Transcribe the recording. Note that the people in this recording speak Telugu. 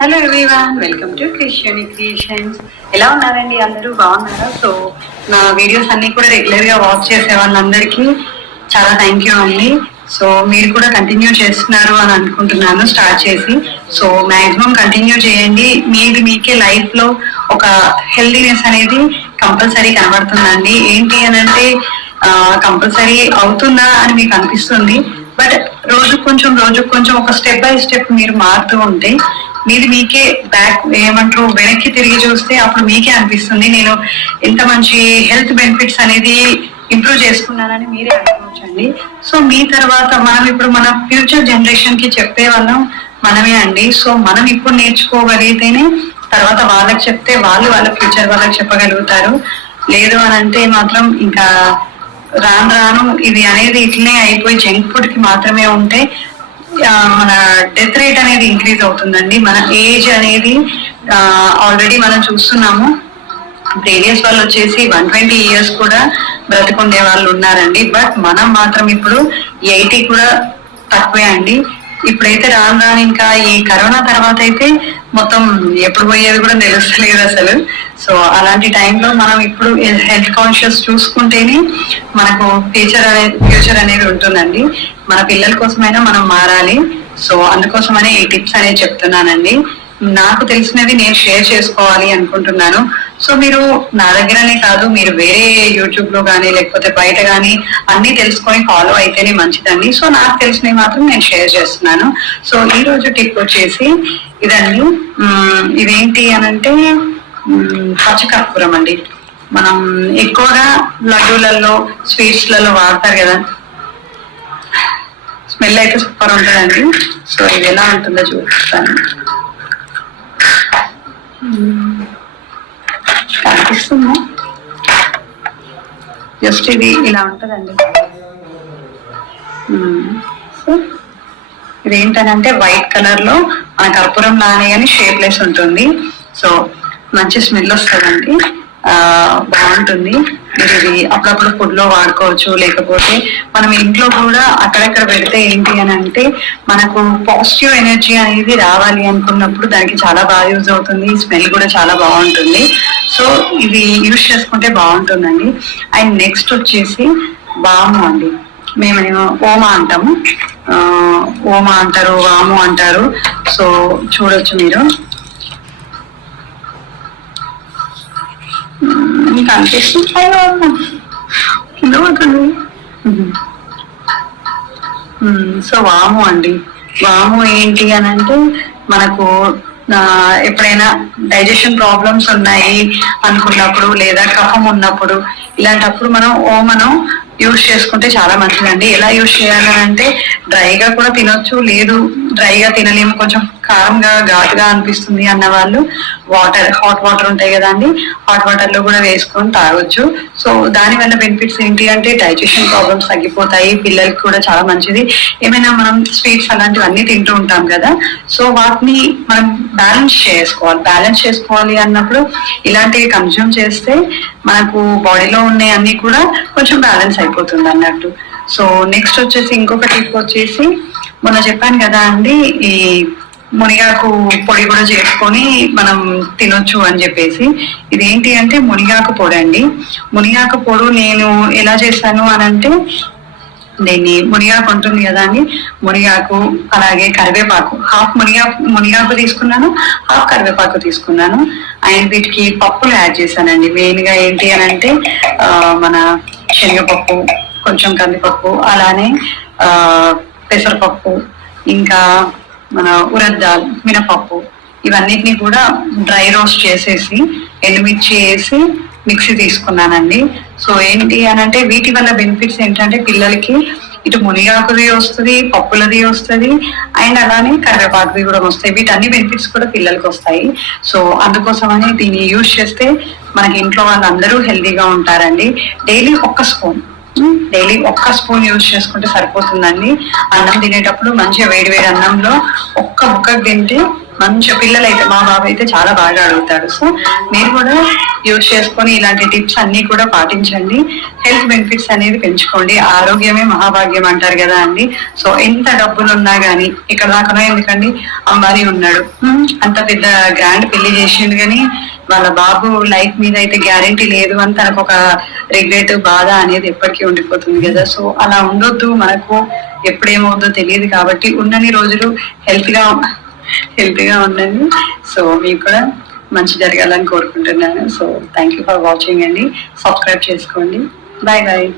Hello everyone, welcome to Christian creations. ఎలా ఉన్నారండి? అందరూ బాగున్నారా? సో నా వీడియోస్ అన్ని కూడా రెగ్యులర్ గా వాచ్ చేసే వాళ్ళందరికీ చాలా థ్యాంక్ యూ అండి. సో మీరు కూడా కంటిన్యూ చేస్తున్నారు అని అనుకుంటున్నాను స్టార్ట్ చేసి. సో మాక్సిమం కంటిన్యూ చేయండి. మీకే లైఫ్ లో ఒక హెల్దీనెస్ అనేది కంపల్సరీ కనబడుతుందండి. ఏంటి అని అంటే కంపల్సరీ అవుతుందా అని మీకు అనిపిస్తుంది. బట్ రోజు కొంచెం ఒక స్టెప్ బై స్టెప్ మీరు మారుతూ ఉంటే మీకే బ్యాక్ ఏమంటారు వెనక్కి తిరిగి చూస్తే అప్పుడు మీకే అనిపిస్తుంది నేను ఎంత మంచి హెల్త్ బెనిఫిట్స్ అనేది ఇంప్రూవ్ చేసుకున్నానని మీరే అనుకోవచ్చండి. సో మీ తర్వాత మన ఫ్యూచర్ జనరేషన్ కి చెప్పే వాళ్ళం మనమే అండి. సో మనం ఇప్పుడు నేర్చుకోగలిగితేనే తర్వాత వాళ్ళకి చెప్తే వాళ్ళ ఫ్యూచర్ వాళ్ళకి చెప్పగలుగుతారు. లేదు అని అంటే మాత్రం ఇంకా రాను రాను ఇది అనేది ఇట్లనే అయిపోయి జంక్ ఫుడ్ కి మాత్రమే ఉంటే మన డెత్ రేట్ అనేది ఇంక్రీజ్ అవుతుందండి. మన ఏజ్ అనేది ఆల్రెడీ మనం చూస్తున్నాము. ప్రీవియస్ వాళ్ళు వచ్చేసి 120 years కూడా బ్రతికుండే వాళ్ళు ఉన్నారండి. బట్ మనం మాత్రం ఇప్పుడు 80 కూడా తక్కువే అండి. ఇప్పుడైతే రాను ఇంకా ఈ కరోనా తర్వాత అయితే మొత్తం ఎప్పుడు పోయేది కూడా తెలుస్తలేదు అసలు. సో అలాంటి టైంలో మనం ఇప్పుడు హెల్త్ కాన్షియస్ చూసుకుంటేనే మనకు ఫ్యూచర్ అనేది ఉంటుందండి. మన పిల్లల కోసమైనా మనం మారాలి. సో అందుకోసమనే ఈ టిప్స్ అనేది చెప్తున్నానండి. నాకు తెలిసినవి నేను షేర్ చేసుకోవాలి అనుకుంటున్నాను. సో మీరు నా దగ్గరనే కాదు, మీరు వేరే యూట్యూబ్ లో కానీ లేకపోతే బయట కానీ అన్ని తెలుసుకొని ఫాలో అయితేనే మంచిదండి. సో నాకు తెలిసినవి మాత్రం నేను షేర్ చేస్తున్నాను. సో ఈ రోజు టిప్ వచ్చేసి ఇదండి. ఇదేంటి అనంటే పచ్చకర్పూరం అండి. మనం ఎక్కువగా లడ్డూలలో స్వీట్స్లలో వాడతారు కదా. స్మెల్ అయితే సూపర్ ఉంటుందండి. సో ఇది ఎలా ఉంటుందో చూపిస్తాను. కనిపిస్తుందా? జస్ట్ ఇది ఇలా ఉంటుందండి. సో ఇదేంటనంటే వైట్ కలర్ లో మన కర్పూరం లానే కానీ షేప్లెస్ ఉంటుంది. సో మంచి స్మెల్ వస్తుందండి. బాగుంటుంది. మీరు ఇది అప్పుడప్పుడు ఫుడ్ లో వాడుకోవచ్చు. లేకపోతే మనం ఇంట్లో కూడా అక్కడక్కడ పెడితే ఏంటి అని అంటే మనకు పాజిటివ్ ఎనర్జీ అనేది రావాలి అనుకున్నప్పుడు దానికి చాలా బాగా యూజ్ అవుతుంది. స్మెల్ కూడా చాలా బాగుంటుంది. సో ఇది యూజ్ చేసుకుంటే బాగుంటుందండి. అండ్ నెక్స్ట్ వచ్చేసి వాము అండి. మేము ఓమా అంటాము. ఓమా అంటారు, వాము అంటారు. సో చూడొచ్చు మీరు. మీకు అనిపిస్తుంది సో వాము అండి. వాము ఏంటి అని అంటే మనకు ఎప్పుడైనా డైజెషన్ ప్రాబ్లమ్స్ ఉన్నాయి అనుకున్నప్పుడు లేదా కఫం ఉన్నప్పుడు ఇలాంటప్పుడు మనం ఓమను యూజ్ చేసుకుంటే చాలా మంచిదండి. ఎలా యూజ్ చేయాలని అంటే డ్రైగా కూడా తినొచ్చు, లేదు డ్రైగా తినలేము, కొంచెం కారంగా ఘాటుగా అనిపిస్తుంది అన్న వాళ్ళు హాట్ వాటర్ ఉంటాయి కదా అండి, హాట్ వాటర్ లో కూడా వేసుకొని తాగొచ్చు. సో దాని వల్ల బెనిఫిట్స్ ఏంటి అంటే డైజెషన్ ప్రాబ్లమ్స్ తగ్గిపోతాయి. పిల్లలకి కూడా చాలా మంచిది. ఏమైనా మనం స్వీట్స్ అలాంటివన్నీ తింటూ ఉంటాం కదా. సో వాటిని మనం బ్యాలెన్స్ చేసుకోవాలి అన్నప్పుడు ఇలాంటివి కన్జ్యూమ్ చేస్తే మనకు బాడీలో ఉన్నాయి అన్ని కూడా కొంచెం బ్యాలెన్స్ అయిపోతుంది అన్నట్టు. సో నెక్స్ట్ వచ్చేసి ఇంకొక టిప్ వచ్చేసి మొన్న చెప్పాను కదా అండి, ఈ మునిగాకు పొడి కూడా చేసుకొని మనం తినొచ్చు అని చెప్పేసి. ఇదేంటి అంటే మునిగాకు పొడి అండి. మునిగాకు పొడి నేను ఎలా చేశాను అని అంటే దీన్ని మునిగాకు ఉంటుంది కదా అండి, మునిగాకు అలాగే కరివేపాకు, హాఫ్ మునిగాకు తీసుకున్నాను, హాఫ్ కరివేపాకు తీసుకున్నాను. అండ్ వీటికి పప్పులు యాడ్ చేశానండి. మెయిన్ గా ఏంటి అని అంటే మన శనగపప్పు, కొంచెం కందిపప్పు, అలానే పెసరపప్పు, ఇంకా మన ఉరద్ దాల్, మినపప్పు, ఇవన్నిటిని కూడా డ్రై రోస్ట్ చేసేసి ఎండుమిర్చి వేసి మిక్సీ తీసుకున్నానండి. సో ఏంటి అని అంటే వీటి వల్ల బెనిఫిట్స్ ఏంటంటే పిల్లలకి ఇటు మునిగాకుది వస్తుంది, పప్పులది వస్తుంది, అండ్ అలానే కరివేపాకుది కూడా వస్తాయి. వీటన్ని బెనిఫిట్స్ కూడా పిల్లలకి వస్తాయి. సో అందుకోసమని దీన్ని యూజ్ చేస్తే మనకి ఇంట్లో వాళ్ళందరూ హెల్దీగా ఉంటారండి. డైలీ ఒక్క స్పూన్ యూజ్ చేసుకుంటే సరిపోతుందండి. అన్నం తినేటప్పుడు మంచిగా వేడి అన్నంలో ఒక్క ముక్కకు తింటే మంచి పిల్లలు అయితే మా బాబు అయితే చాలా బాగా అడుగుతాడు. సో మీరు కూడా యూజ్ చేసుకొని ఇలాంటి టిప్స్ అన్ని కూడా పాటించండి. హెల్త్ బెనిఫిట్స్ అనేది పెంచుకోండి. ఆరోగ్యమే మహాభాగ్యం అంటారు కదా అండి. సో ఎంత డబ్బులు ఉన్నా గానీ ఇక్కడ దాకా ఎందుకండి, అంబానీ ఉన్నాడు, అంత పెద్ద గ్రాండ్ పెళ్లి చేసిండు కానీ వాళ్ళ బాబు లైఫ్ మీద అయితే గ్యారంటీ లేదు అని తనకు ఒక రిగ్రెట్, బాధ అనేది ఎప్పటికీ ఉండిపోతుంది కదా. సో అలా ఉండొద్దు, మనకు ఎప్పుడేమవుద్దో తెలియదు కాబట్టి ఉన్నన్ని రోజులు హెల్తీగా ఉండండి. సో మీకు కూడా మంచి జరగాలని కోరుకుంటున్నాను. So thank you for watching అండి. సబ్స్క్రైబ్ చేసుకోండి. Bye bye.